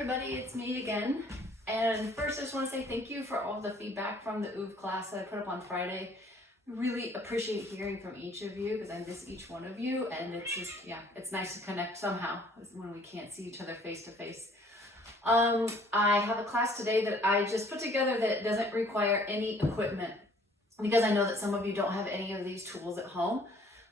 everybody, it's me again. And first I just want to say thank you for all the feedback from the OOV class that I put up on Friday. I really appreciate hearing from each of you because I miss each one of you, and it's just, it's nice to connect somehow when we can't see each other face to face. I have a class today that I just put together that doesn't require any equipment because I know that some of you don't have any of these tools at home.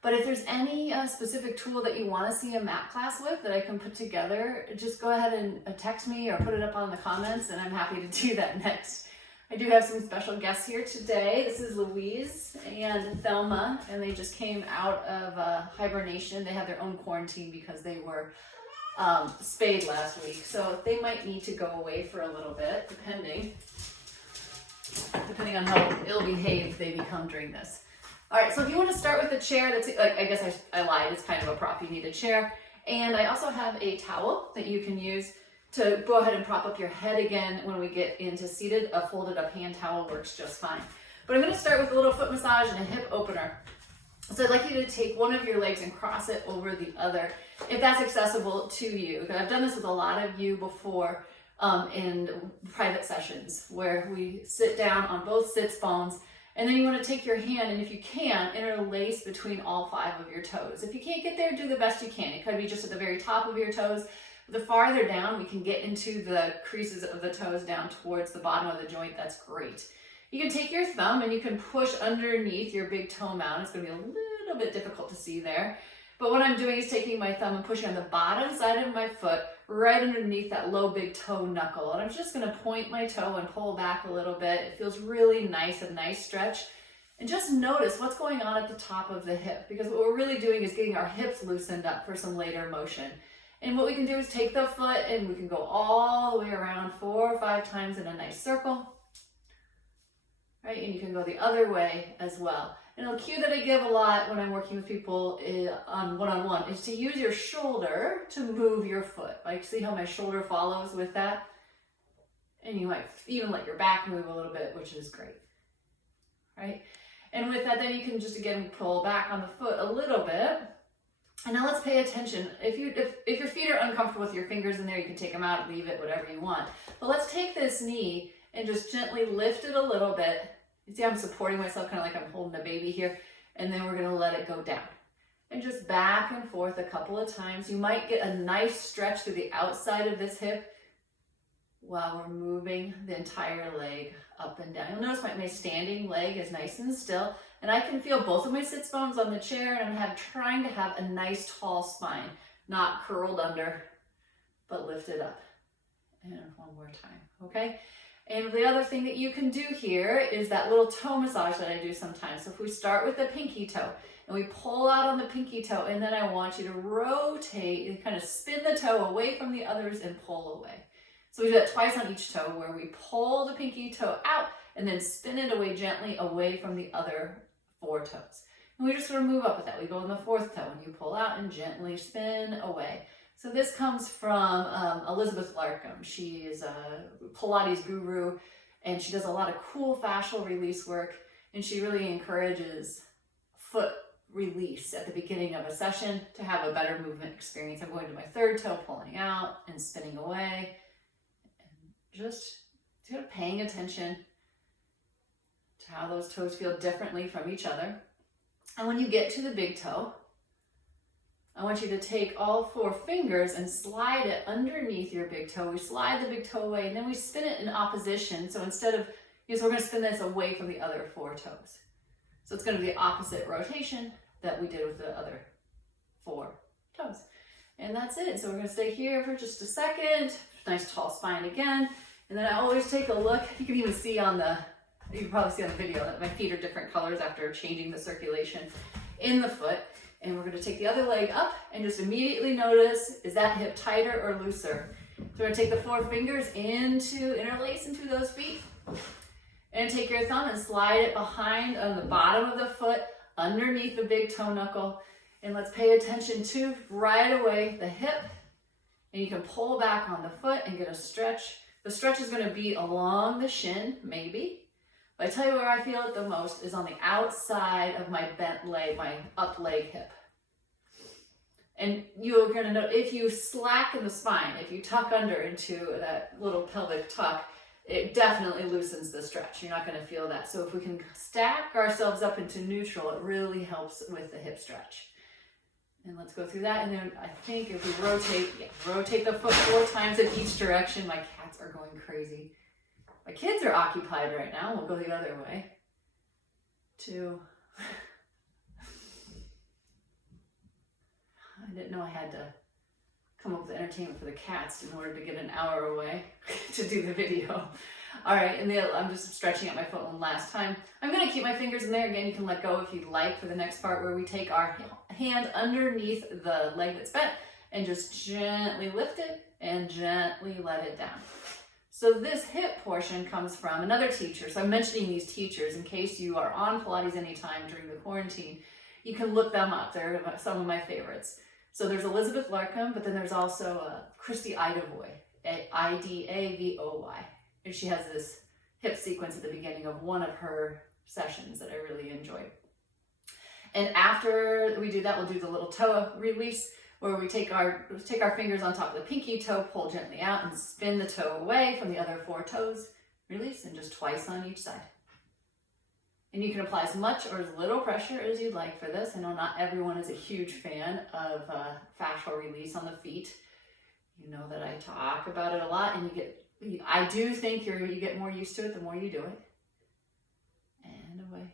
But if there's any specific tool that you want to see a mat class with that I can put together, just go ahead and text me or put it up on the comments, and I'm happy to do that next. I do have some special guests here today. This is Louise and Thelma, and they just came out of hibernation. They had their own quarantine because they were spayed last week. So they might need to go away for a little bit, depending on how ill-behaved they become during this. All right, so if you want to start with a chair, that's like, I guess I lied, it's kind of a prop, you need a chair. And I also have a towel that you can use to go ahead and prop up your head again when we get into seated. A folded up hand towel works just fine. But I'm going to start with a little foot massage and a hip opener. So I'd like you to take one of your legs and cross it over the other, if that's accessible to you. I've done this with a lot of you before in private sessions where we sit down on both sits bones. And then you want to take your hand and, if you can, interlace between all 5 of your toes. If you can't get there, do the best you can. It could be just at the very top of your toes. The farther down we can get into the creases of the toes down towards the bottom of the joint, that's great. You can take your thumb and you can push underneath your big toe mound. It's going to be a little bit difficult to see there. But what I'm doing is taking my thumb and pushing on the bottom side of my foot right underneath that low big toe knuckle. And I'm just going to point my toe and pull back a little bit. It feels really nice, a nice stretch. And just notice what's going on at the top of the hip, because what we're really doing is getting our hips loosened up for some later motion. And what we can do is take the foot and we can go all the way around 4 or 5 times in a nice circle. Right? And you can go the other way as well. And a cue that I give a lot when I'm working with people on one-on-one is to use your shoulder to move your foot. Like, see how my shoulder follows with that? And you might even let your back move a little bit, which is great, right? And with that, then you can just, again, pull back on the foot a little bit. And now let's pay attention. If your feet are uncomfortable with your fingers in there, you can take them out, leave it, whatever you want. But let's take this knee and just gently lift it a little bit. You see, I'm supporting myself kind of like I'm holding a baby here, and then we're going to let it go down. And just back and forth a couple of times. You might get a nice stretch through the outside of this hip while we're moving the entire leg up and down. You'll notice my standing leg is nice and still, and I can feel both of my sits bones on the chair, and I'm trying to have a nice tall spine, not curled under, but lifted up. And one more time, okay? And the other thing that you can do here is that little toe massage that I do sometimes. So if we start with the pinky toe and we pull out on the pinky toe, and then I want you to rotate and kind of spin the toe away from the others and pull away. So we do that twice on each toe, where we pull the pinky toe out and then spin it away gently away from the other 4 toes. And we just sort of move up with that. We go on the 4th toe and you pull out and gently spin away. So this comes from Elizabeth Larkham. She is a Pilates guru, and she does a lot of cool fascial release work, and she really encourages foot release at the beginning of a session to have a better movement experience. I'm going to my 3rd toe, pulling out and spinning away, and just sort of paying attention to how those toes feel differently from each other. And when you get to the big toe, I want you to take all 4 fingers and slide it underneath your big toe. We slide the big toe away, and then we spin it in opposition. So instead of, so we're going to spin this away from the other 4 toes. So it's going to be the opposite rotation that we did with the other 4 toes. And that's it. So we're going to stay here for just a second. Nice tall spine again. And then I always take a look. You can even see you can probably see on the video that my feet are different colors after changing the circulation in the foot. And we're going to take the other leg up and just immediately notice, is that hip tighter or looser? So we're going to take the 4 fingers interlace into those feet. And take your thumb and slide it behind on the bottom of the foot, underneath the big toe knuckle. And let's pay attention to, right away, the hip. And you can pull back on the foot and get a stretch. The stretch is going to be along the shin, maybe. But I tell you where I feel it the most is on the outside of my bent leg, my up leg hip. And you're gonna know, if you slacken the spine, if you tuck under into that little pelvic tuck, it definitely loosens the stretch. You're not gonna feel that. So if we can stack ourselves up into neutral, it really helps with the hip stretch. And let's go through that. And then I think if we rotate the foot 4 times in each direction. My cats are going crazy. My kids are occupied right now. We'll go the other way. 2. I didn't know I had to come up with entertainment for the cats in order to get an hour away to do the video. All right, and I'm just stretching out my foot one last time. I'm gonna keep my fingers in there. Again, you can let go if you'd like for the next part, where we take our hand underneath the leg that's bent and just gently lift it and gently let it down. So this hip portion comes from another teacher. So I'm mentioning these teachers in case you are on Pilates anytime during the quarantine. You can look them up. They're some of my favorites. So there's Elizabeth Larkham, but then there's also Christy Idavoy, Idavoy. And she has this hip sequence at the beginning of one of her sessions that I really enjoy. And after we do that, we'll do the little toe release, where we take our fingers on top of the pinky toe, pull gently out, and spin the toe away from the other 4 toes. Release, and just twice on each side. And you can apply as much or as little pressure as you'd like for this. I know not everyone is a huge fan of fascial release on the feet. You know that I talk about it a lot, and I do think you get more used to it the more you do it. And away.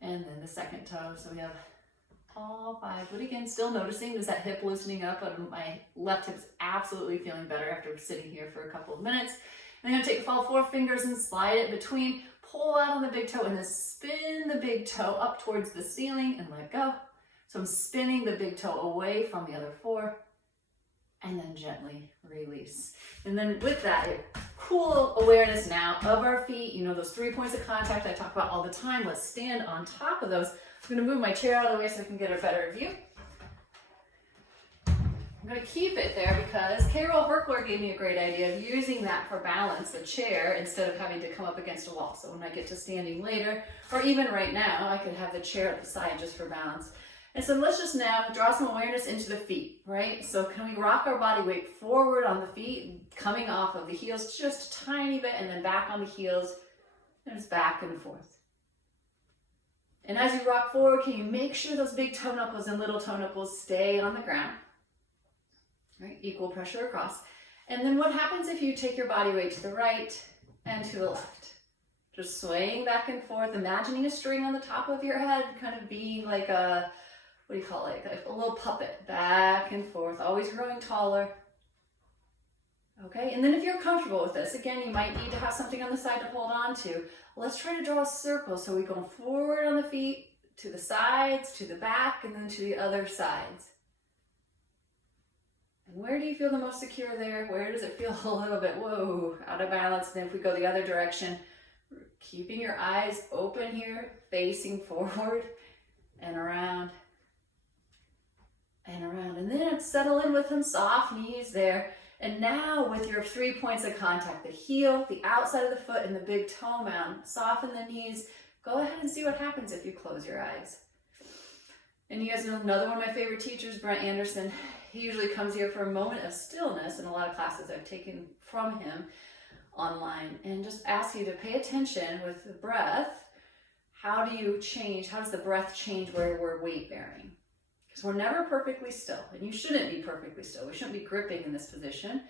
And then the second toe. So we have all 5. But again, still noticing, is that hip loosening up? My left hip's absolutely feeling better after sitting here for a couple of minutes. And I'm gonna take all 4 fingers and slide it between, pull out on the big toe, and then spin the big toe up towards the ceiling and let go. So I'm spinning the big toe away from the other 4, and then gently release. And then with that, cool awareness now of our feet. You know those 3 points of contact I talk about all the time. Let's stand on top of those. I'm gonna move my chair out of the way so I can get a better view. I'm gonna keep it there because Carol Herkler gave me a great idea of using that for balance, the chair, instead of having to come up against a wall. So when I get to standing later, or even right now, I could have the chair at the side just for balance. And so let's just now draw some awareness into the feet, right? So can we rock our body weight forward on the feet, coming off of the heels just a tiny bit, and then back on the heels, and it's back and forth. And as you rock forward, can you make sure those big toe knuckles and little toe knuckles stay on the ground? Right, equal pressure across. And then what happens if you take your body weight to the right and to the left? Just swaying back and forth, imagining a string on the top of your head, kind of being like a, what do you call it? Like a little puppet, back and forth, always growing taller. Okay, and then if you're comfortable with this, again, you might need to have something on the side to hold on to. Let's try to draw a circle. So we go forward on the feet, to the sides, to the back, and then to the other sides. And where do you feel the most secure there? Where does it feel a little bit, whoa, out of balance? And then if we go the other direction, keeping your eyes open here, facing forward and around and around. And then settle in with some soft knees there. And now with your 3 points of contact, the heel, the outside of the foot, and the big toe mound, soften the knees. Go ahead and see what happens if you close your eyes. And you guys know another one of my favorite teachers, Brent Anderson. He usually comes here for a moment of stillness in a lot of classes I've taken from him online, and just ask you to pay attention with the breath. How does the breath change where we're weight bearing? Because we're never perfectly still, and you shouldn't be perfectly still. We shouldn't be gripping in this position.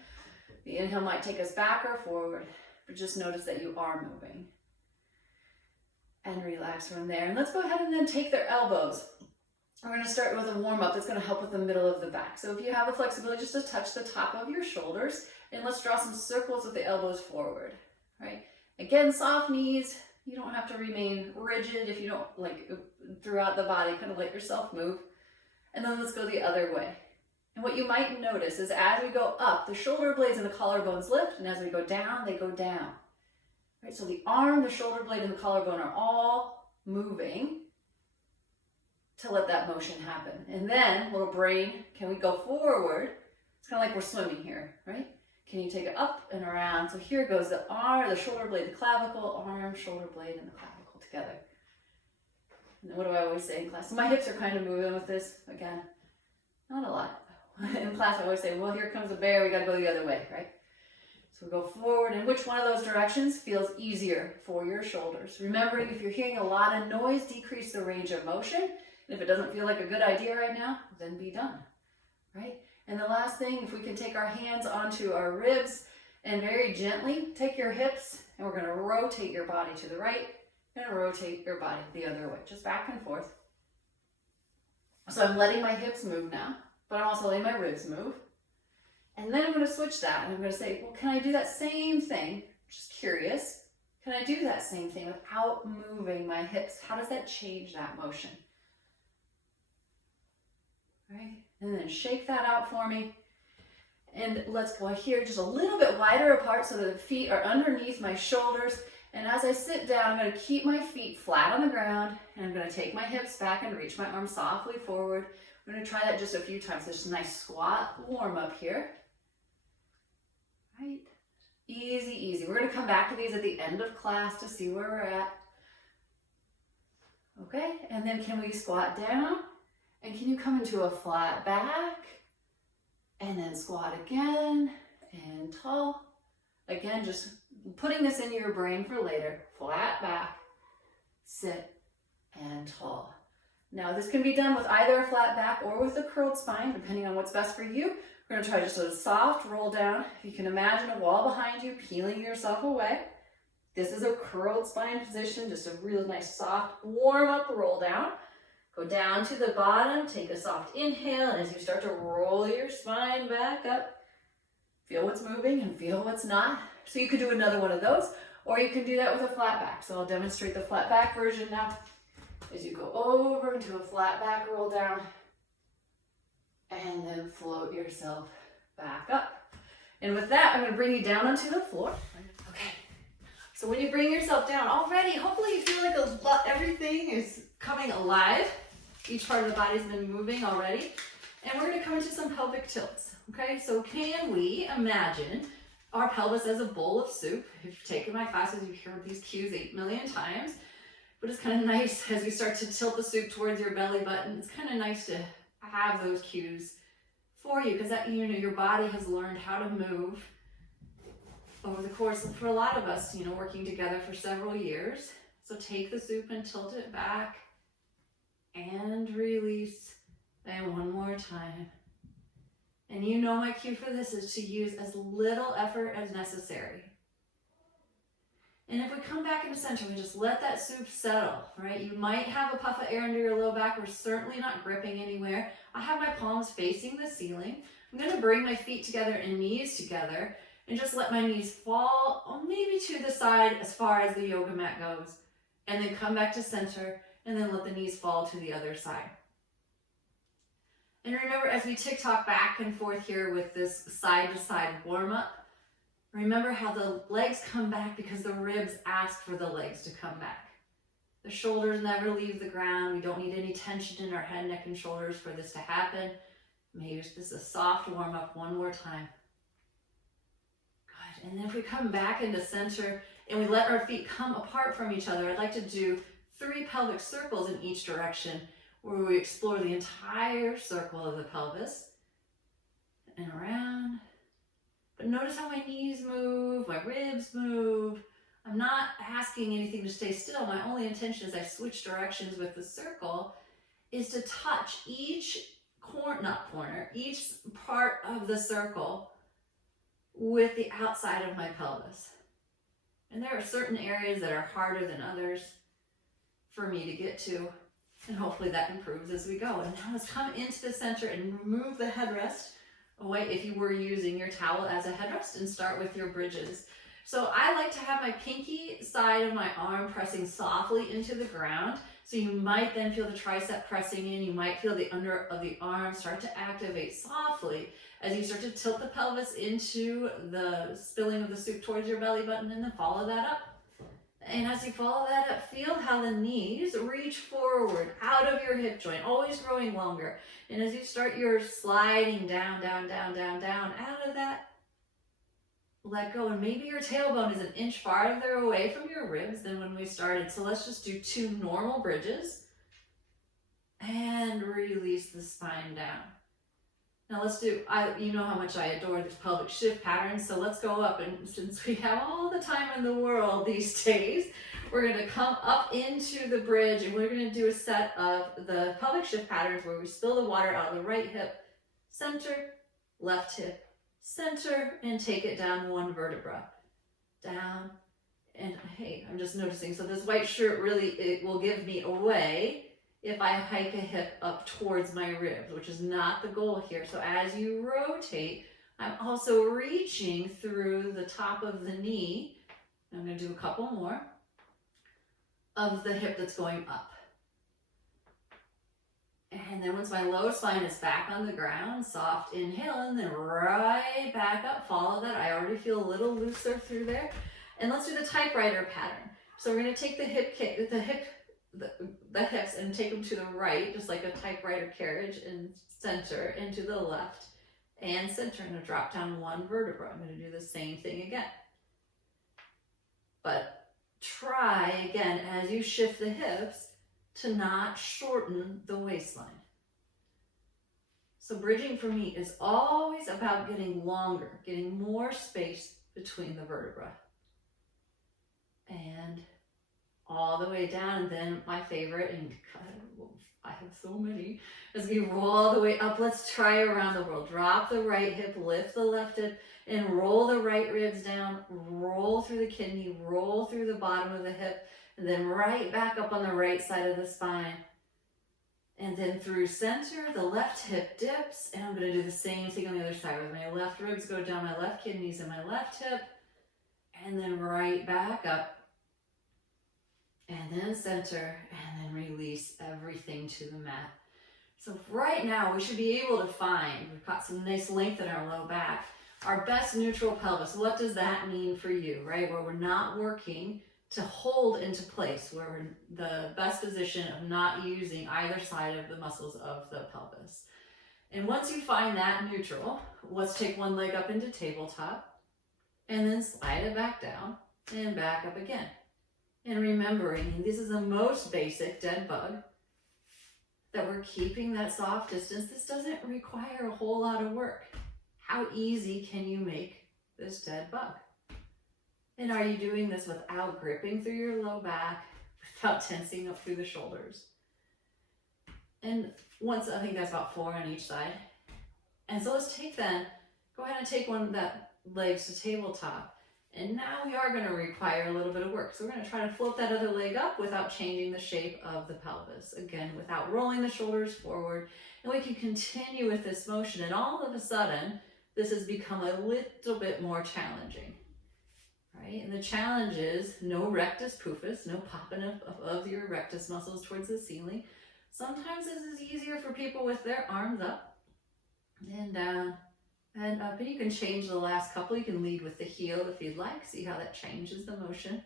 The inhale might take us back or forward, but just notice that you are moving. And relax from there. And let's go ahead and then take their elbows. We're going to start with a warm-up that's going to help with the middle of the back. So if you have the flexibility, just to touch the top of your shoulders, and let's draw some circles with the elbows forward, right? Again, soft knees. You don't have to remain rigid if you don't, like, throughout the body, kind of let yourself move. And then let's go the other way. And what you might notice is as we go up, the shoulder blades and the collarbones lift, and as we go down, they go down. Right? So the arm, the shoulder blade, and the collarbone are all moving to let that motion happen. And then, little brain, can we go forward? It's kind of like we're swimming here, right? Can you take it up and around? So here goes the arm, the shoulder blade, the clavicle, arm, shoulder blade, and the clavicle together. And then what do I always say in class? So my hips are kind of moving with this. Again, Not a lot. In class I always say, well, here comes a bear, we gotta go the other way, right? So we go forward, and which one of those directions feels easier for your shoulders? Remembering, if you're hearing a lot of noise, decrease the range of motion. And if it doesn't feel like a good idea right now, then be done, right? And the last thing, if we can take our hands onto our ribs and very gently take your hips, and we're gonna rotate your body to the right and rotate your body the other way, just back and forth. So I'm letting my hips move now, but I'm also letting my ribs move. And then I'm going to switch that, and I'm going to say, well, can I do that same thing? Just curious. Can I do that same thing without moving my hips? How does that change that motion? Right? And then shake that out for me. And let's go here just a little bit wider apart so that the feet are underneath my shoulders. And as I sit down, I'm going to keep my feet flat on the ground, and I'm going to take my hips back and reach my arms softly forward. I'm going to try that just a few times. There's a nice squat warm up here. Right? Easy, easy. We're going to come back to these at the end of class to see where we're at. Okay, and then can we squat down? And can you come into a flat back? And then squat again, and tall. Again, just putting this in your brain for later. Flat back, sit, and tall. Now this can be done with either a flat back or with a curled spine, depending on what's best for you. We're going to try just a soft roll down. You can imagine a wall behind you, peeling yourself away. This is a curled spine position, just a really nice soft warm up roll down. Go down to the bottom, take a soft inhale, and as you start to roll your spine back up, feel what's moving and feel what's not. So you could do another one of those, or you can do that with a flat back. So I'll demonstrate the flat back version now. As you go over into a flat back roll down, and then float yourself back up. And with that, I'm going to bring you down onto the floor. Okay. So when you bring yourself down already, hopefully you feel like everything is coming alive. Each part of the body's been moving already. And we're going to come into some pelvic tilts. Okay, so can we imagine our pelvis as a bowl of soup? If you've taken my classes, you've heard these cues 8 million times. But it's kind of nice as you start to tilt the soup towards your belly button. It's kind of nice to have those cues for you, because that, you know, your body has learned how to move over the course of, for a lot of us, you know, working together for several years. So take the soup and tilt it back and release. And one more time. And you know my cue for this is to use as little effort as necessary. And if we come back into center, we just let that soup settle, right? You might have a puff of air under your low back. We're certainly not gripping anywhere. I have my palms facing the ceiling. I'm going to bring my feet together and knees together and just let my knees fall maybe to the side as far as the yoga mat goes. And then come back to center and then let the knees fall to the other side. And remember, as we tick-tock back and forth here with this side-to-side warm-up, remember how the legs come back because the ribs ask for the legs to come back. The shoulders never leave the ground. We don't need any tension in our head, neck, and shoulders for this to happen. Maybe just a soft warm-up one more time. Good. And then if we come back into center and we let our feet come apart from each other, I'd like to do 3 pelvic circles in each direction, where we explore the entire circle of the pelvis and around. But notice how my knees move, my ribs move. I'm not asking anything to stay still. My only intention as I switch directions with the circle is to touch each each part of the circle with the outside of my pelvis. And there are certain areas that are harder than others for me to get to. And hopefully that improves as we go. And now let's come into the center and remove the headrest away if you were using your towel as a headrest, and start with your bridges. So I like to have my pinky side of my arm pressing softly into the ground. So you might then feel the tricep pressing in. You might feel the under of the arm start to activate softly as you start to tilt the pelvis into the spilling of the soup towards your belly button, and then follow that up. And as you follow that up, feel how the knees reach forward out of your hip joint, always growing longer. And as you start your sliding down, down, down, down, down, out of that, let go. And maybe your tailbone is an inch farther away from your ribs than when we started. So let's just do 2 normal bridges and release the spine down. Now let's do, you know how much I adore these pelvic shift patterns, so let's go up, and since we have all the time in the world these days, we're gonna come up into the bridge and we're gonna do a set of the pelvic shift patterns where we spill the water out of the right hip, center, left hip, center, and take it down one vertebra. Down, and hey, I'm just noticing, so this white shirt really, it will give me away if I hike a hip up towards my ribs, which is not the goal here. So as you rotate, I'm also reaching through the top of the knee. I'm going to do a couple more of the hip that's going up. And then once my lower spine is back on the ground, soft inhale, and then right back up, follow that. I already feel a little looser through there. And let's do the typewriter pattern. So we're going to take the hips and take them to the right, just like a typewriter carriage, and center, and to the left and center, and drop down one vertebra. I'm going to do the same thing again. But try again as you shift the hips to not shorten the waistline. So bridging for me is always about getting longer, getting more space between the vertebrae. And all the way down, and then my favorite, and God, I have so many, as we roll all the way up. Let's try around the world. Drop the right hip, lift the left hip, and roll the right ribs down, roll through the kidney, roll through the bottom of the hip, and then right back up on the right side of the spine. And then through center, the left hip dips, and I'm going to do the same thing on the other side, where my left ribs go down, my left kidneys and my left hip, and then right back up. And then center, and then release everything to the mat. So right now, we should be able to find, we've got some nice length in our low back, our best neutral pelvis. What does that mean for you, right? Where we're not working to hold into place, where we're in the best position of not using either side of the muscles of the pelvis. And once you find that neutral, let's take one leg up into tabletop, and then slide it back down, and back up again. And remembering, this is the most basic dead bug, that we're keeping that soft distance. This doesn't require a whole lot of work. How easy can you make this dead bug? And are you doing this without gripping through your low back, without tensing up through the shoulders? And once, I think that's about 4 on each side. And so let's take then, go ahead and take one of that legs to tabletop. And now we are going to require a little bit of work. So we're going to try to float that other leg up without changing the shape of the pelvis. Again, without rolling the shoulders forward. And we can continue with this motion. And all of a sudden, this has become a little bit more challenging. Right? And the challenge is no rectus pufus, no popping of your rectus muscles towards the ceiling. Sometimes this is easier for people with their arms up and down. And up, and you can change the last couple. You can lead with the heel if you'd like. See how that changes the motion.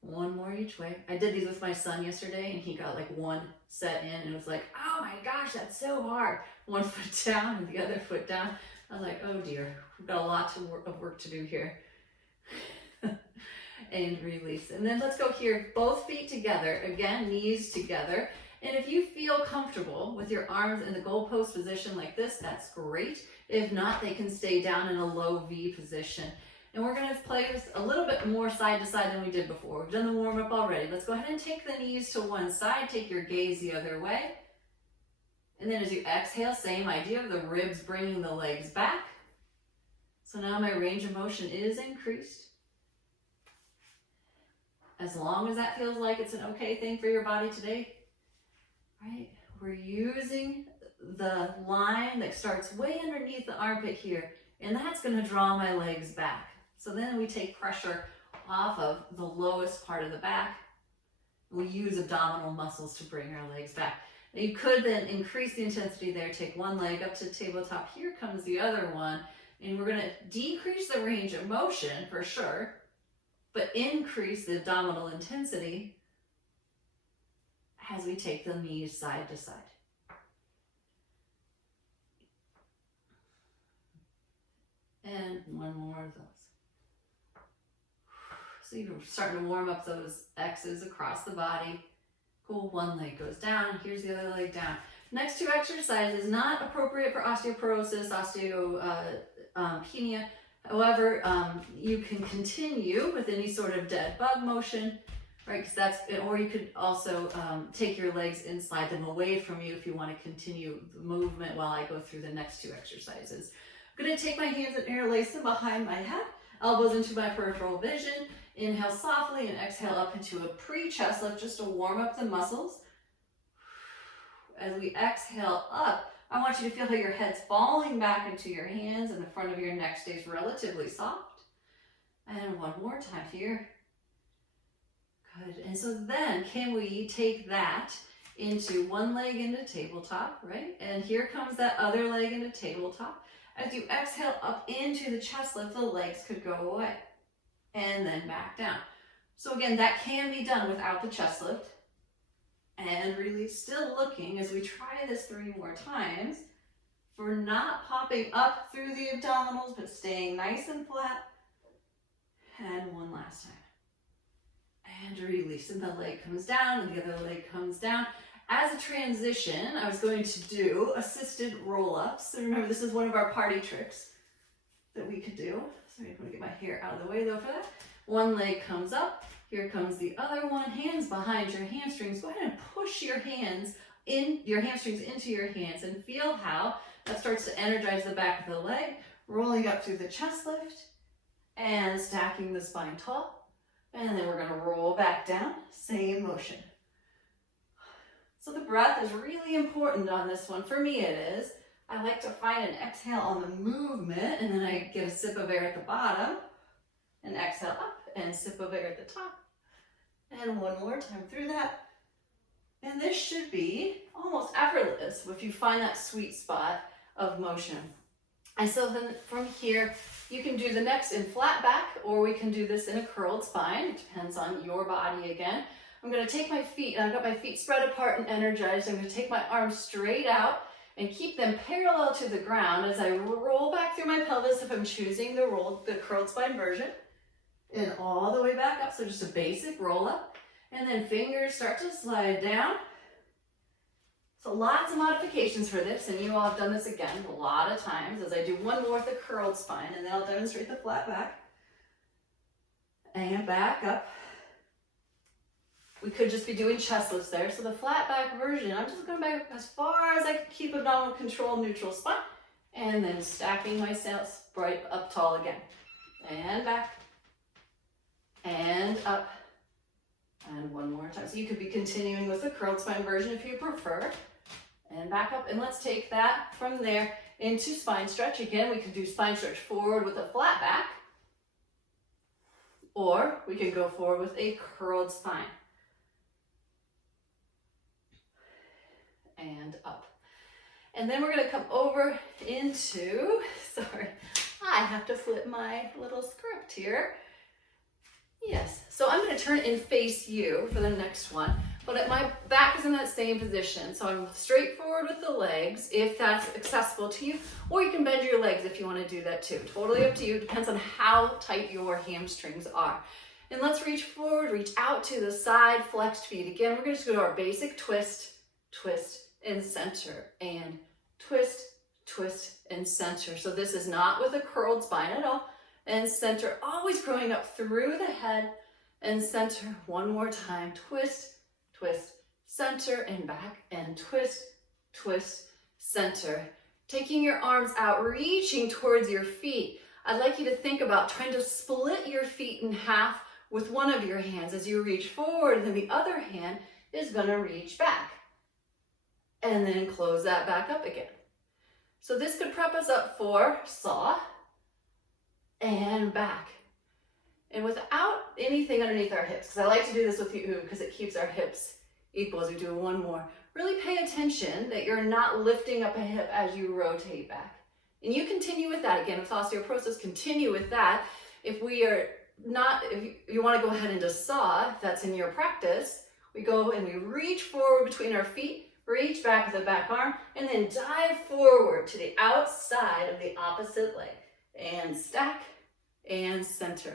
One more each way. I did these with my son yesterday, and he got like one set in, and it was like, oh my gosh, that's so hard. One foot down and the other foot down. I was like, oh dear, we've got a lot of work to do here. And release. And then let's go here, both feet together. Again, knees together. And if you feel comfortable with your arms in the goalpost position like this, that's great. If not, they can stay down in a low V position. And we're going to play this a little bit more side to side than we did before. We've done the warm up already. Let's go ahead and take the knees to one side. Take your gaze the other way. And then as you exhale, same idea of the ribs bringing the legs back. So now my range of motion is increased. As long as that feels like it's an okay thing for your body today, right? We're using the line that starts way underneath the armpit here, and that's going to draw my legs back. So then we take pressure off of the lowest part of the back. We use abdominal muscles to bring our legs back. Now you could then increase the intensity there, take one leg up to tabletop. Here comes the other one, and we're going to decrease the range of motion for sure, but increase the abdominal intensity as we take the knees side to side. And one more of those. So you're starting to warm up those X's across the body. Cool, one leg goes down, here's the other leg down. Next two exercises, not appropriate for osteoporosis, osteopenia. However, you can continue with any sort of dead bug motion, right? Because that's, or you could also take your legs and slide them away from you if you want to continue the movement while I go through the next two exercises. I'm going to take my hands and interlace them behind my head, elbows into my peripheral vision. Inhale softly and exhale up into a pre-chest lift just to warm up the muscles. As we exhale up, I want you to feel how your head's falling back into your hands and the front of your neck stays relatively soft. And one more time here. Good. And so then can we take that into one leg into tabletop, right? And here comes that other leg into tabletop. As you exhale up into the chest lift, the legs could go away. And then back down. So again, that can be done without the chest lift. And really still looking as we try this 3 more times for not popping up through the abdominals, but staying nice and flat. And one last time. And release, and the leg comes down, and the other leg comes down. As a transition, I was going to do assisted roll-ups. So remember, this is one of our party tricks that we could do. So I'm going to get my hair out of the way though for that. One leg comes up. Here comes the other one. Hands behind your hamstrings. Go ahead and push your hands in, your hamstrings into your hands, and feel how that starts to energize the back of the leg, rolling up through the chest lift and stacking the spine tall. And then we're going to roll back down, same motion. So the breath is really important on this one. For me it is. I like to find an exhale on the movement, and then I get a sip of air at the bottom, and exhale up, and sip of air at the top. And one more time through that. And this should be almost effortless if you find that sweet spot of motion. And so then from here, you can do the next in flat back, or we can do this in a curled spine. It depends on your body again. I'm going to take my feet, and I've got my feet spread apart and energized. I'm going to take my arms straight out and keep them parallel to the ground as I roll back through my pelvis if I'm choosing the curled spine version. And all the way back up, so just a basic roll up. And then fingers start to slide down. So lots of modifications for this, and you all have done this again a lot of times as I do one more with the curled spine, and then I'll demonstrate the flat back. And back up. We could just be doing chest lifts there. So the flat back version, I'm just going back as far as I can keep abdominal control, neutral spine, and then stacking myself right up tall again. And back. And up. And one more time. So you could be continuing with the curled spine version if you prefer. And back up, and let's take that from there into spine stretch. Again, we can do spine stretch forward with a flat back, or we can go forward with a curled spine. And up. And then we're going to come over into, sorry, I have to flip my little script here. Yes, so I'm going to turn and face you for the next one, but my back is in that same position. So I'm straight forward with the legs, if that's accessible to you, or you can bend your legs if you want to do that too. Totally up to you. It depends on how tight your hamstrings are. And let's reach forward, reach out to the side, flexed feet. Again, we're going to go to our basic twist, twist, and center, and twist, twist, and center. So this is not with a curled spine at all. And center, always growing up through the head, and center. One more time. Twist, twist, center, and back, and twist, twist, center. Taking your arms out, reaching towards your feet. I'd like you to think about trying to split your feet in half with one of your hands as you reach forward, and then the other hand is going to reach back. And then close that back up again. So this could prep us up for saw and back. And without anything underneath our hips, because I like to do this with you because it keeps our hips equal as we do one more. Really pay attention that you're not lifting up a hip as you rotate back. And you continue with that. Again, with osteoporosis, continue with that. If you want to go ahead into saw, if that's in your practice, we go and we reach forward between our feet, reach back with the back arm, and then dive forward to the outside of the opposite leg. And stack and center.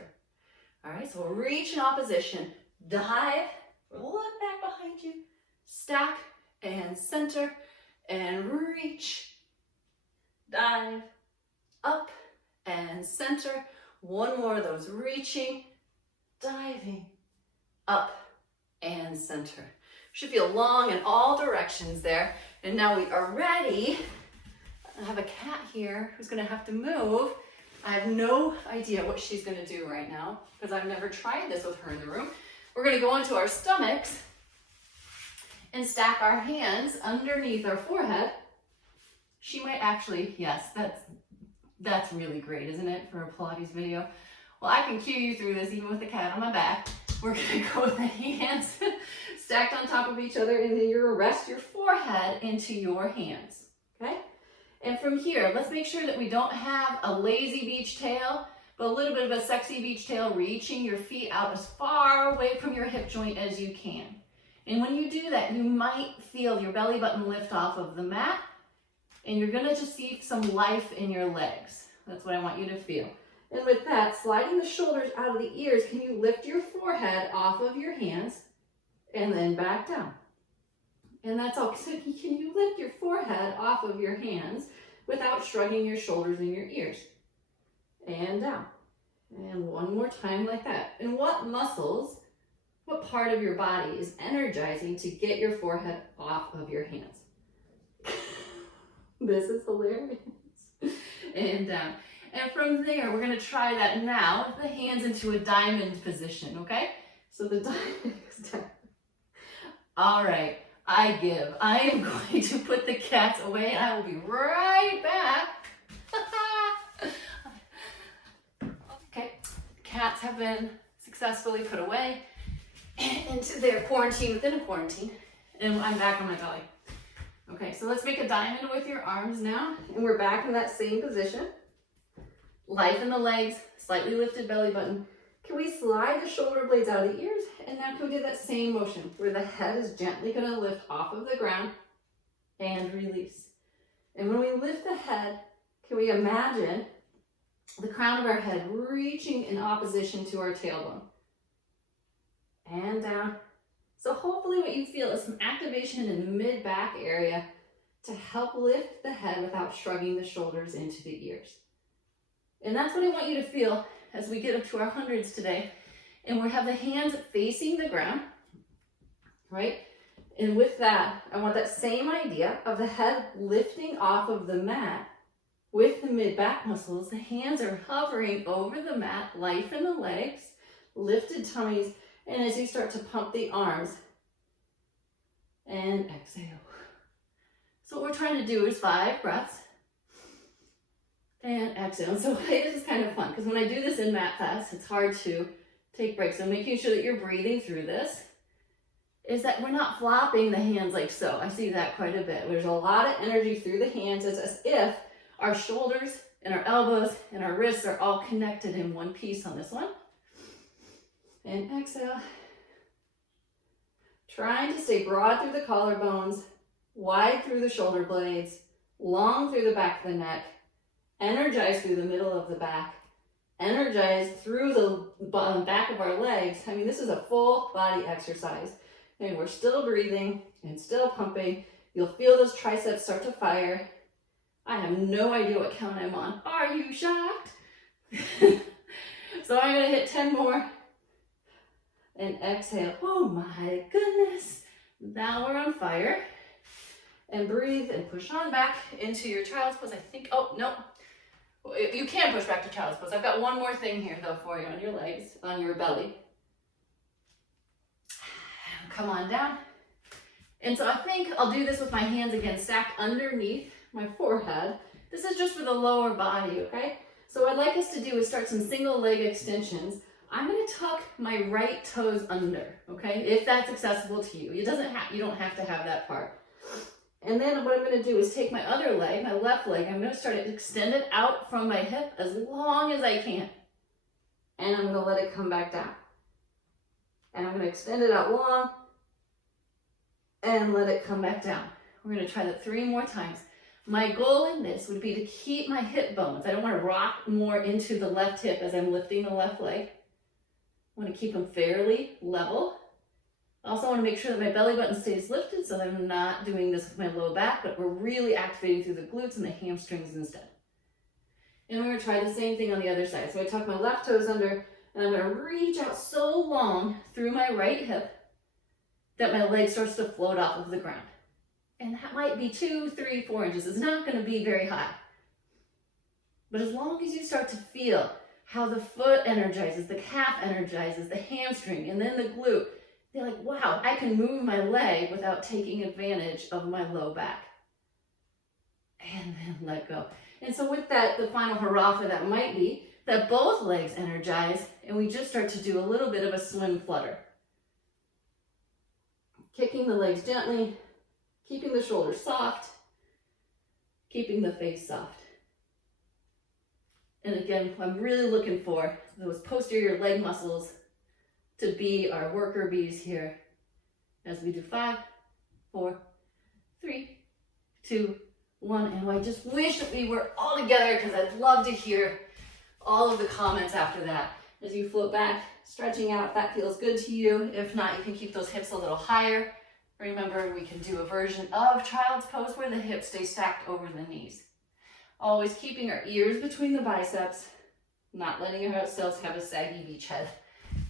All right, so we'll reach in opposition, dive, look back behind you, stack and center, and reach, dive, up and center. One more of those, reaching, diving, up and center. Should feel long in all directions there. And now we are ready. I have a cat here who's gonna have to move. I have no idea what she's gonna do right now because I've never tried this with her in the room. We're gonna go onto our stomachs and stack our hands underneath our forehead. She might actually, yes, that's really great, isn't it, for a Pilates video? Well, I can cue you through this even with the cat on my back. We're gonna go with the hands stacked on top of each other, and then you're gonna rest your forehead into your hands, okay? And from here, let's make sure that we don't have a lazy beach tail, but a little bit of a sexy beach tail, reaching your feet out as far away from your hip joint as you can. And when you do that, you might feel your belly button lift off of the mat, and you're gonna just see some life in your legs. That's what I want you to feel. And with that, sliding the shoulders out of the ears, can you lift your forehead off of your hands and then back down? And that's all. So can you lift your forehead off of your hands without shrugging your shoulders and your ears? And down. And one more time like that. And what muscles, what part of your body is energizing to get your forehead off of your hands? This is hilarious. And down. And from there, we're gonna try that now with the hands into a diamond position, okay? So the diamond is down. All right, I give. I am going to put the cats away and I will be right back. Okay, cats have been successfully put away into their quarantine within a quarantine. And I'm back on my belly. Okay, so let's make a diamond with your arms now. And we're back in that same position. Life in the legs, slightly lifted belly button. Can we slide the shoulder blades out of the ears? And now can we do that same motion where the head is gently gonna lift off of the ground and release. And when we lift the head, can we imagine the crown of our head reaching in opposition to our tailbone? And down. So hopefully what you feel is some activation in the mid-back area to help lift the head without shrugging the shoulders into the ears. And that's what I want you to feel as we get up to our hundreds today. And we have the hands facing the ground, right? And with that, I want that same idea of the head lifting off of the mat with the mid-back muscles. The hands are hovering over the mat, life in the legs, lifted tummies, and as you start to pump the arms, and exhale. So what we're trying to do is 5 breaths, and exhale. So this is kind of fun, because when I do this in mat class, it's hard to take breaks. So making sure that you're breathing through this is that we're not flopping the hands like so. I see that quite a bit. There's a lot of energy through the hands. It's as if our shoulders and our elbows and our wrists are all connected in one piece on this one. And exhale. Trying to stay broad through the collarbones, wide through the shoulder blades, long through the back of the neck, energize through the middle of the back, energize through the back of our legs. I mean, this is a full body exercise. And we're still breathing and still pumping. You'll feel those triceps start to fire. I have no idea what count I'm on. Are you shocked? So I'm gonna hit 10 more. And exhale. Oh my goodness. Now we're on fire. And breathe and push on back into your child's pose. I think, oh, no. You can push back to child's pose. I've got one more thing here though for you on your legs, on your belly. Come on down. And so I think I'll do this with my hands again, stacked underneath my forehead. This is just for the lower body, okay? So what I'd like us to do is start some single leg extensions. I'm gonna tuck my right toes under, okay? If that's accessible to you. You don't have to have that part. And then what I'm gonna do is take my other leg, my left leg, I'm gonna start to extend it out from my hip as long as I can. And I'm gonna let it come back down. And I'm gonna extend it out long and let it come back down. We're gonna try that 3 more times. My goal in this would be to keep my hip bones. I don't wanna rock more into the left hip as I'm lifting the left leg. I wanna keep them fairly level. I also want to make sure that my belly button stays lifted, so I'm not doing this with my low back, but we're really activating through the glutes and the hamstrings instead. And we're going to try the same thing on the other side. So I tuck my left toes under, and I'm going to reach out so long through my right hip that my leg starts to float off of the ground. And that might be 2, 3, 4 inches. It's not going to be very high. But as long as you start to feel how the foot energizes, the calf energizes, the hamstring, and then the glute, they're like, wow, I can move my leg without taking advantage of my low back. And then let go. And so with that, the final hurrah for that might be that both legs energize, and we just start to do a little bit of a swim flutter. Kicking the legs gently, keeping the shoulders soft, keeping the face soft. And again, I'm really looking for those posterior leg muscles to be our worker bees here as we do 5, 4, 3, 2, 1. And I just wish that we were all together because I'd love to hear all of the comments after that. As you float back, stretching out if that feels good to you. If not, you can keep those hips a little higher. Remember, we can do a version of child's pose where the hips stay stacked over the knees. Always keeping our ears between the biceps, not letting ourselves have a saggy beach head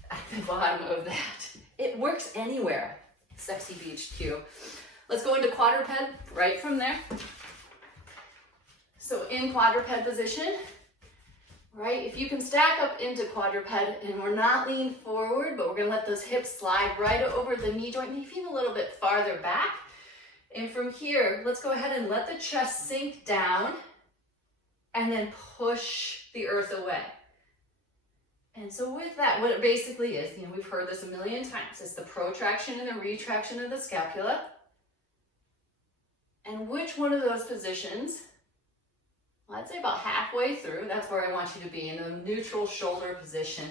at the bottom of that. It works anywhere. Sexy beach cue. Let's go into quadruped right from there. So in quadruped position, right, if you can stack up into quadruped and we're not leaning forward, but we're gonna let those hips slide right over the knee joint, maybe even a little bit farther back. And from here, let's go ahead and let the chest sink down and then push the earth away. And so with that, what it basically is, we've heard this a million times, it's the protraction and the retraction of the scapula. And which one of those positions, well, I'd say about halfway through, that's where I want you to be, in a neutral shoulder position.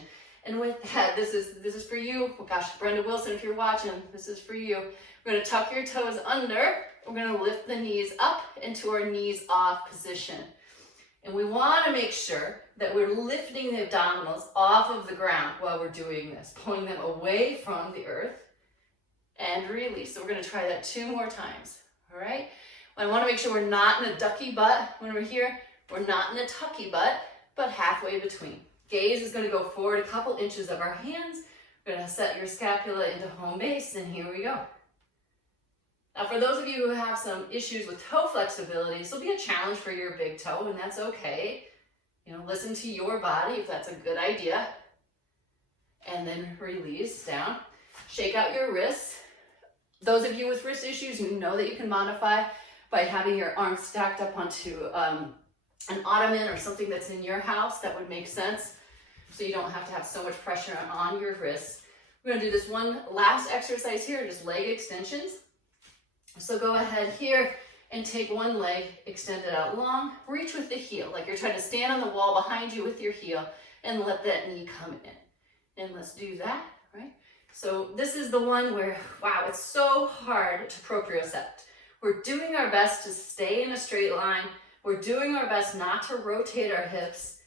And with that, this is for you. Oh gosh, Brenda Wilson, if you're watching, this is for you. We're gonna tuck your toes under. We're gonna lift the knees up into our knees off position. And we wanna make sure that we're lifting the abdominals off of the ground while we're doing this, pulling them away from the earth and release. So we're gonna try that 2 more times, all right? I wanna make sure we're not in a ducky butt when we're here. We're not in a tucky butt, but halfway between. Gaze is gonna go forward a couple inches of our hands. We're gonna set your scapula into home base, and here we go. Now, for those of you who have some issues with toe flexibility, this will be a challenge for your big toe, and that's okay. Listen to your body if that's a good idea. And then release down. Shake out your wrists. Those of you with wrist issues, you know that you can modify by having your arms stacked up onto an ottoman or something that's in your house. That would make sense. So you don't have to have so much pressure on your wrists. We're gonna do this one last exercise here, just leg extensions. So go ahead here and take one leg, extend it out long, reach with the heel, like you're trying to stand on the wall behind you with your heel, and let that knee come in. And let's do that, right? So this is the one where, wow, it's so hard to propriocept. We're doing our best to stay in a straight line. We're doing our best not to rotate our hips.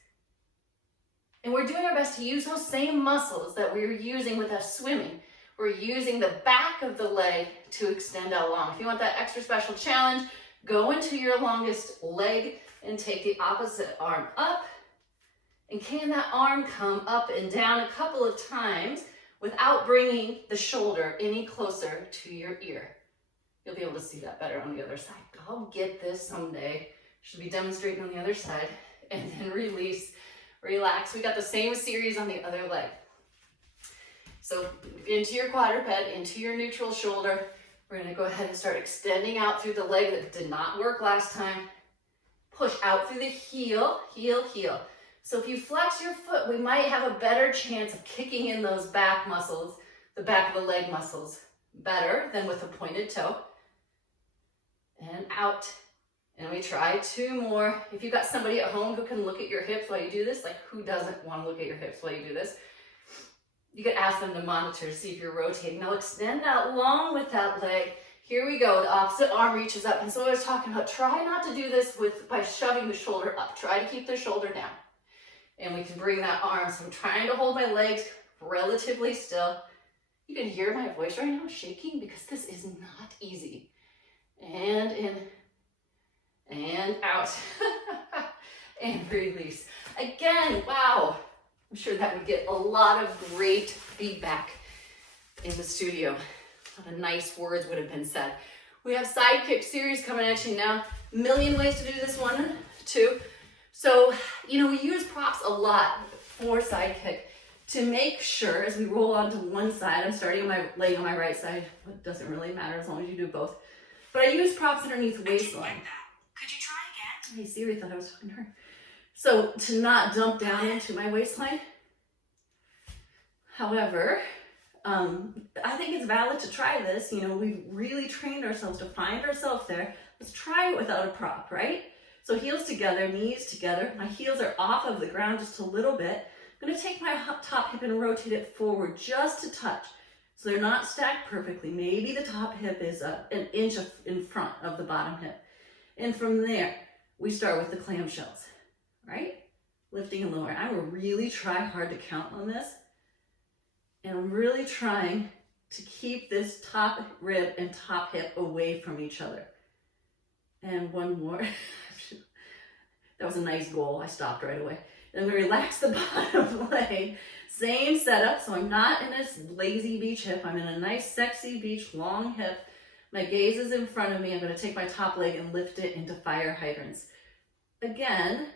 And we're doing our best to use those same muscles that we were using with us swimming. We're using the back of the leg to extend out long. If you want that extra special challenge, go into your longest leg and take the opposite arm up. And can that arm come up and down a couple of times without bringing the shoulder any closer to your ear? You'll be able to see that better on the other side. I'll get this someday. Should be demonstrating on the other side. And then release, relax. We got the same series on the other leg. So into your quadruped, into your neutral shoulder. We're gonna go ahead and start extending out through the leg that did not work last time. Push out through the heel, heel, heel. So if you flex your foot, we might have a better chance of kicking in those back muscles, the back of the leg muscles, better than with a pointed toe. And out. And we try 2 more. If you've got somebody at home who can look at your hips while you do this, like who doesn't want to look at your hips while you do this? You could ask them to monitor to see if you're rotating. Now extend out long with that leg. Here we go, the opposite arm reaches up. And so I was talking about, try not to do this by shoving the shoulder up. Try to keep the shoulder down. And we can bring that arm. So I'm trying to hold my legs relatively still. You can hear my voice right now shaking because this is not easy. And in, and out, and release. Again, wow. I'm sure that would get a lot of great feedback in the studio. A lot of nice words would have been said. We have side kick series coming at you now. A million ways to do this, 1, 2. So, you know, we use props a lot for side kick to make sure as we roll onto one side, I'm starting on my leg on my right side. It doesn't really matter as long as you do both. But I use props underneath waistline. Could you try again? Hey, Siri thought I was talking to her. So to not dump down into my waistline. However, I think it's valid to try this. You know, we've really trained ourselves to find ourselves there. Let's try it without a prop, right? So heels together, knees together. My heels are off of the ground just a little bit. I'm gonna take my top hip and rotate it forward just to touch. So they're not stacked perfectly. Maybe the top hip is an inch in front of the bottom hip. And from there, we start with the clamshells, right? Lifting and lowering. I will really try hard to count on this. And I'm really trying to keep this top rib and top hip away from each other. And one more. That was a nice goal. I stopped right away. And I'm gonna relax the bottom leg. Same setup, so I'm not in this lazy beach hip. I'm in a nice, sexy beach, long hip. My gaze is in front of me. I'm gonna take my top leg and lift it into fire hydrants. Again,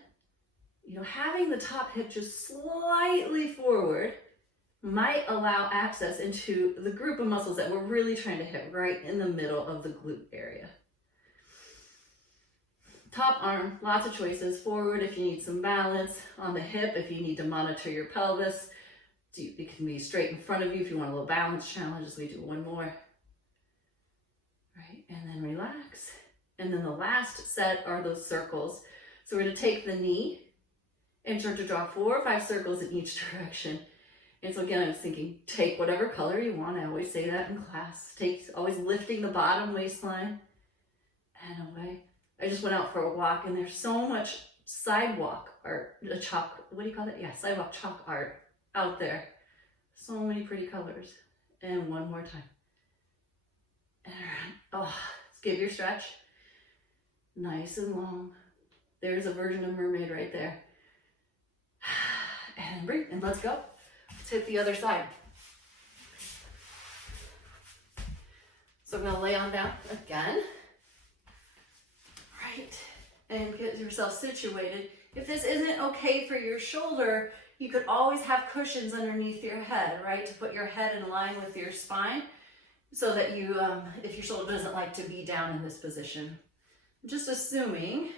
you know, having the top hip just slightly forward might allow access into the group of muscles that we're really trying to hit right in the middle of the glute area. Top arm, lots of choices. Forward if you need some balance. On the hip if you need to monitor your pelvis. It can be straight in front of you if you want a little balance challenge as we do one more. Right, and then relax. And then the last set are those circles. So we're gonna take the knee and start to draw 4 or 5 circles in each direction. And so again, I was thinking, take whatever color you want. I always say that in class. Always lifting the bottom waistline and away. I just went out for a walk and there's so much sidewalk art, what do you call it? Yeah, sidewalk chalk art out there. So many pretty colors. And one more time. And around. Oh, let's give your stretch. Nice and long. There's a version of mermaid right there. And breathe, and let's go. Let's hit the other side. So I'm gonna lay on down again. Right, and get yourself situated. If this isn't okay for your shoulder, you could always have cushions underneath your head, right? To put your head in line with your spine so that you, if your shoulder doesn't like to be down in this position. I'm just assuming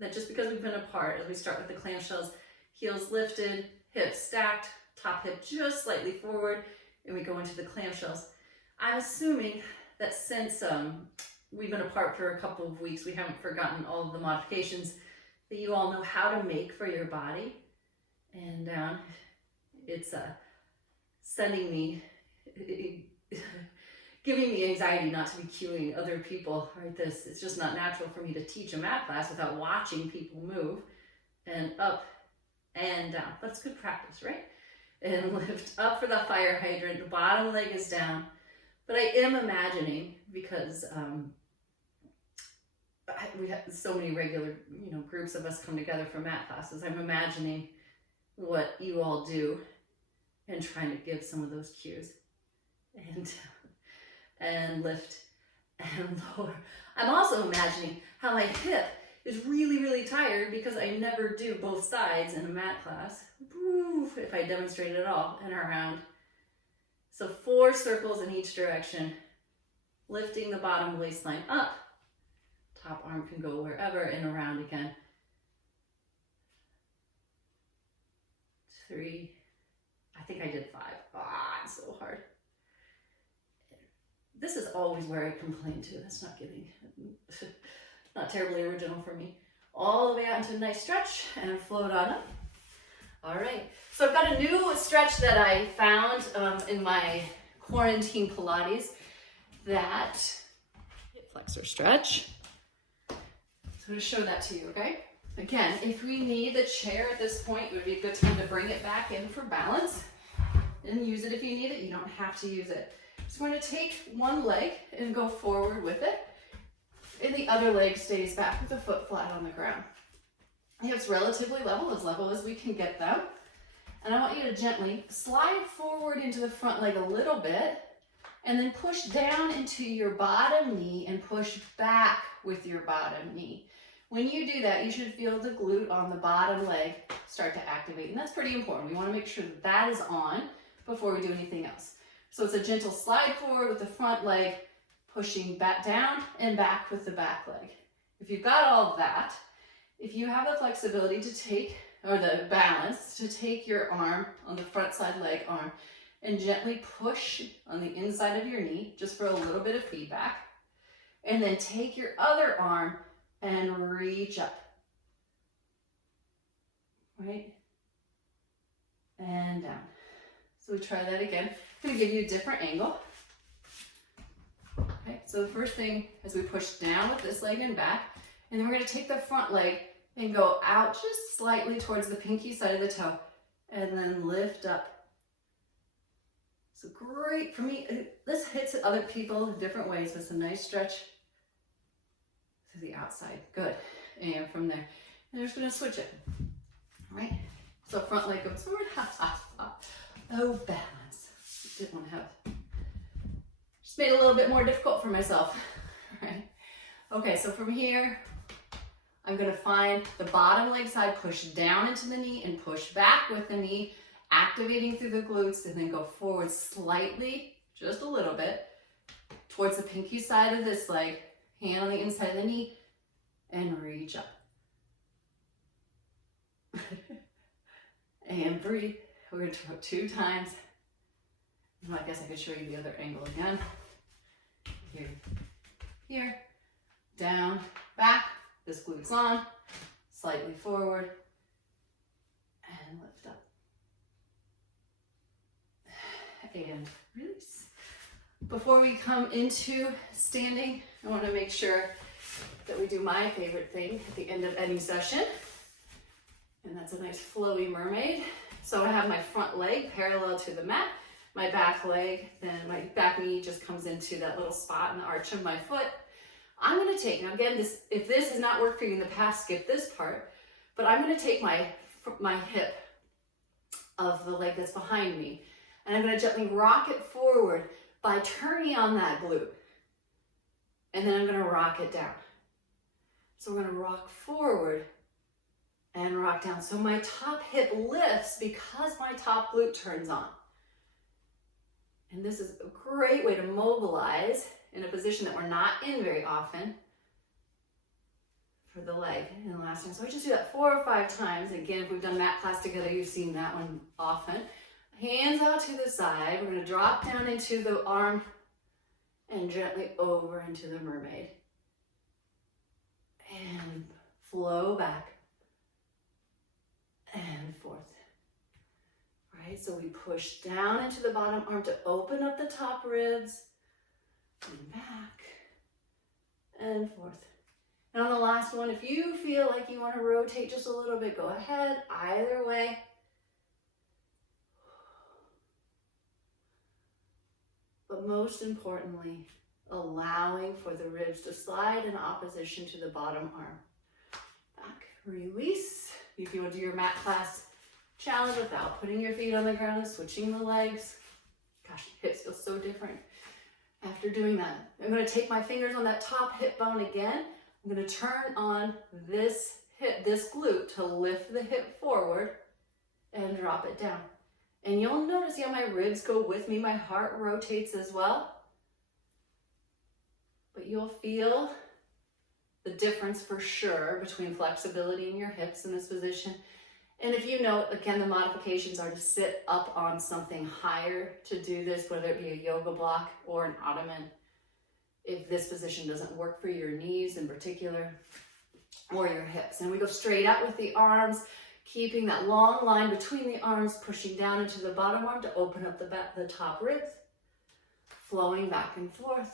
that just because we've been apart, as we start with the clamshells, heels lifted, hips stacked, top hip just slightly forward, and we go into the clamshells. I'm assuming that since we've been apart for a couple of weeks, we haven't forgotten all of the modifications that you all know how to make for your body. And it's sending me, giving me anxiety not to be cueing other people, right? It's just not natural for me to teach a mat class without watching people move and up and down. That's good practice, right? And lift up for the fire hydrant, the bottom leg is down. But I am imagining, because we have so many regular, groups of us come together for mat classes, I'm imagining what you all do and trying to give some of those cues. And lift and lower. I'm also imagining how my hip is really, really tired because I never do both sides in a mat class. If I demonstrate it all, and around. So 4 circles in each direction, lifting the bottom waistline up. Top arm can go wherever and around again. 3, I think I did 5. It's so hard. This is always where I complain too. That's not terribly original for me. All the way out into a nice stretch and float on up. All right, so I've got a new stretch that I found in my quarantine Pilates, that hip flexor stretch. So I'm gonna show that to you, okay? Again, if we need the chair at this point, it would be a good time to bring it back in for balance and use it if you need it. You don't have to use it. So we're going to take one leg and go forward with it, and the other leg stays back with the foot flat on the ground. Hips relatively level as we can get them. And I want you to gently slide forward into the front leg a little bit, and then push down into your bottom knee and push back with your bottom knee. When you do that, you should feel the glute on the bottom leg start to activate, and that's pretty important. We want to make sure that that is on before we do anything else. So it's a gentle slide forward with the front leg, pushing back down and back with the back leg. If you've got all of that, if you have the flexibility to take, or the balance, to take your arm on the front side leg arm and gently push on the inside of your knee, just for a little bit of feedback, and then take your other arm and reach up, right, and down. So we try that again. I'm going to give you a different angle. Okay, so the first thing is we push down with this leg and back, and then we're going to take the front leg and go out just slightly towards the pinky side of the toe, and then lift up. So great for me. This hits other people in different ways with some nice stretch to the outside. Good. And from there, and we're just going to switch it. All right. So front leg goes forward. Oh, balance. Didn't want to have. Just made it a little bit more difficult for myself. All right. Okay. So from here, I'm going to find the bottom leg side, push down into the knee and push back with the knee, activating through the glutes, and then go forward slightly, just a little bit, towards the pinky side of this leg, hand on the inside of the knee, and reach up. And breathe. We're going to do it 2 times. Well, I guess I could show you the other angle again. Here, here, down, back. This glute's on, slightly forward, and lift up. And release. Before we come into standing, I want to make sure that we do my favorite thing at the end of any session, and that's a nice flowy mermaid. So I have my front leg parallel to the mat, my back leg, then my back knee just comes into that little spot in the arch of my foot. I'm going to take, now again, if this has not worked for you in the past, skip this part, but I'm going to take my hip of the leg that's behind me, and I'm going to gently rock it forward by turning on that glute, and then I'm going to rock it down. So we're going to rock forward and rock down. So my top hip lifts because my top glute turns on. And this is a great way to mobilize in a position that we're not in very often for the leg in the last time. So I just do that 4 or 5 times. Again, if we've done mat class together, you've seen that one often. Hands out to the side. We're going to drop down into the arm and gently over into the mermaid. And flow back and forth. Right, so we push down into the bottom arm to open up the top ribs. And back and forth. And on the last one, if you feel like you want to rotate just a little bit, go ahead. Either way. But most importantly, allowing for the ribs to slide in opposition to the bottom arm. Back, release. If you want to do your mat class challenge without putting your feet on the ground and switching the legs. Gosh, hips feel so different after doing that. I'm going to take my fingers on that top hip bone again. I'm going to turn on this hip, this glute, to lift the hip forward and drop it down. And you'll notice how my ribs go with me. My heart rotates as well. But you'll feel the difference for sure between flexibility in your hips in this position. And if you know, again, the modifications are to sit up on something higher to do this, whether it be a yoga block or an ottoman. If this position doesn't work for your knees in particular, or your hips. And we go straight out with the arms, keeping that long line between the arms, pushing down into the bottom arm to open up the top ribs, flowing back and forth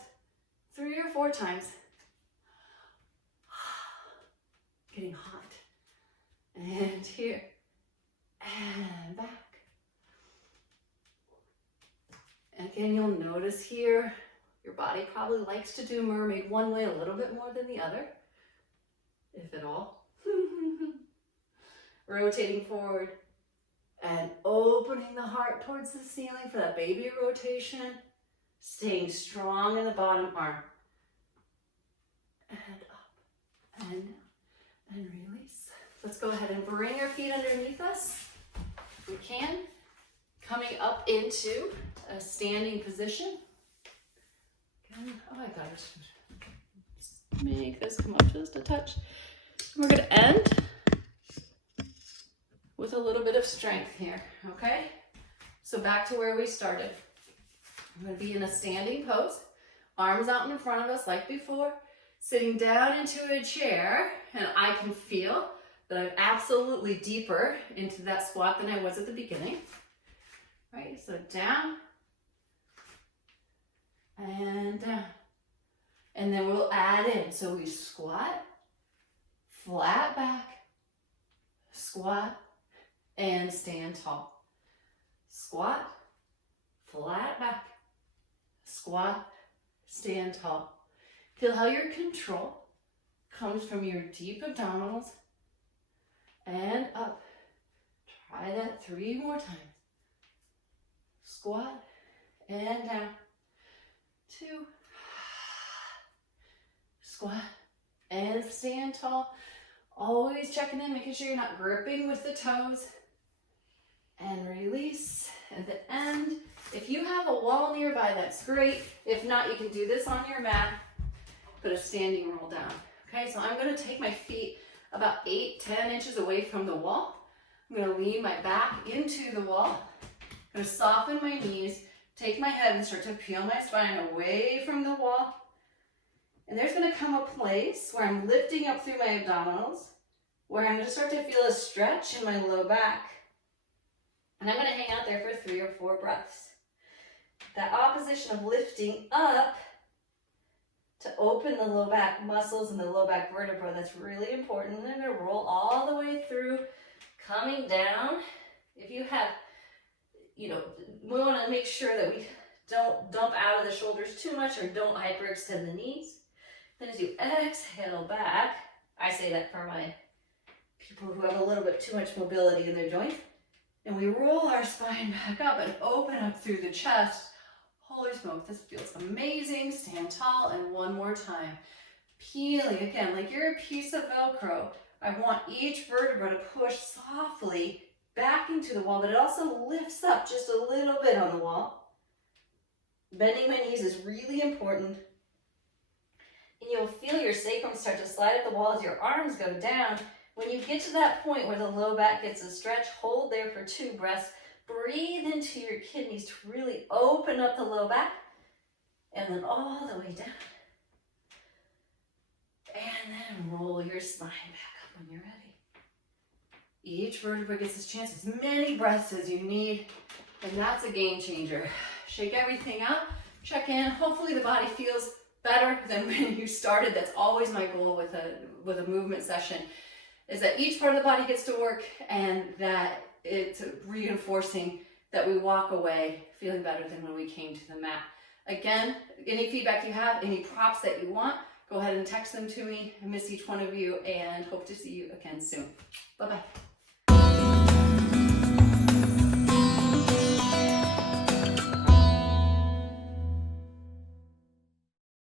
3 or 4 times. Getting hot. And here. And back. Again, you'll notice here, your body probably likes to do mermaid one way a little bit more than the other, if at all. Rotating forward and opening the heart towards the ceiling for that baby rotation. Staying strong in the bottom arm. And up and down and release. Let's go ahead and bring our feet underneath us. If we can. Coming up into a standing position. Again, oh, I gotta just make this come up just a touch. We're gonna end with a little bit of strength here, okay? So back to where we started. I'm gonna be in a standing pose, arms out in front of us like before, sitting down into a chair, and I can feel that I'm absolutely deeper into that squat than I was at the beginning. Right, so down, and down. And then we'll add in, so we squat, flat back, squat, and stand tall. Squat, flat back, squat, stand tall. Feel how your control comes from your deep abdominals and up. Try that 3 more times. Squat and down. 2. Squat and stand tall. Always checking in, making sure you're not gripping with the toes. And release at the end. If you have a wall nearby, that's great. If not, you can do this on your mat. Put a standing roll down. Okay, so I'm gonna take my feet about 8-10 inches away from the wall. I'm gonna lean my back into the wall. I'm gonna soften my knees, take my head and start to peel my spine away from the wall. And there's gonna come a place where I'm lifting up through my abdominals, where I'm gonna start to feel a stretch in my low back. And I'm gonna hang out there for 3 or 4 breaths. That opposition of lifting up to open the low back muscles and the low back vertebra, that's really important. And I'm gonna roll all the way through, coming down. If you have, we wanna make sure that we don't dump out of the shoulders too much or don't hyperextend the knees. Then as you exhale back, I say that for my people who have a little bit too much mobility in their joints. And we roll our spine back up and open up through the chest. Holy smoke, this feels amazing. Stand tall, and one more time. Peeling again, like you're a piece of Velcro. I want each vertebra to push softly back into the wall, but it also lifts up just a little bit on the wall. Bending my knees is really important. And you'll feel your sacrum start to slide at the wall as your arms go down. When you get to that point where the low back gets a stretch, hold there for 2 breaths. Breathe into your kidneys to really open up the low back. And then all the way down. And then roll your spine back up when you're ready. Each vertebra gets its chance, as many breaths as you need. And that's a game changer. Shake everything out, check in. Hopefully the body feels better than when you started. That's always my goal with a movement session, is that each part of the body gets to work and that it's reinforcing that we walk away feeling better than when we came to the mat. Again, any feedback you have, any props that you want, go ahead and text them to me. I miss each one of you and hope to see you again soon. Bye-bye.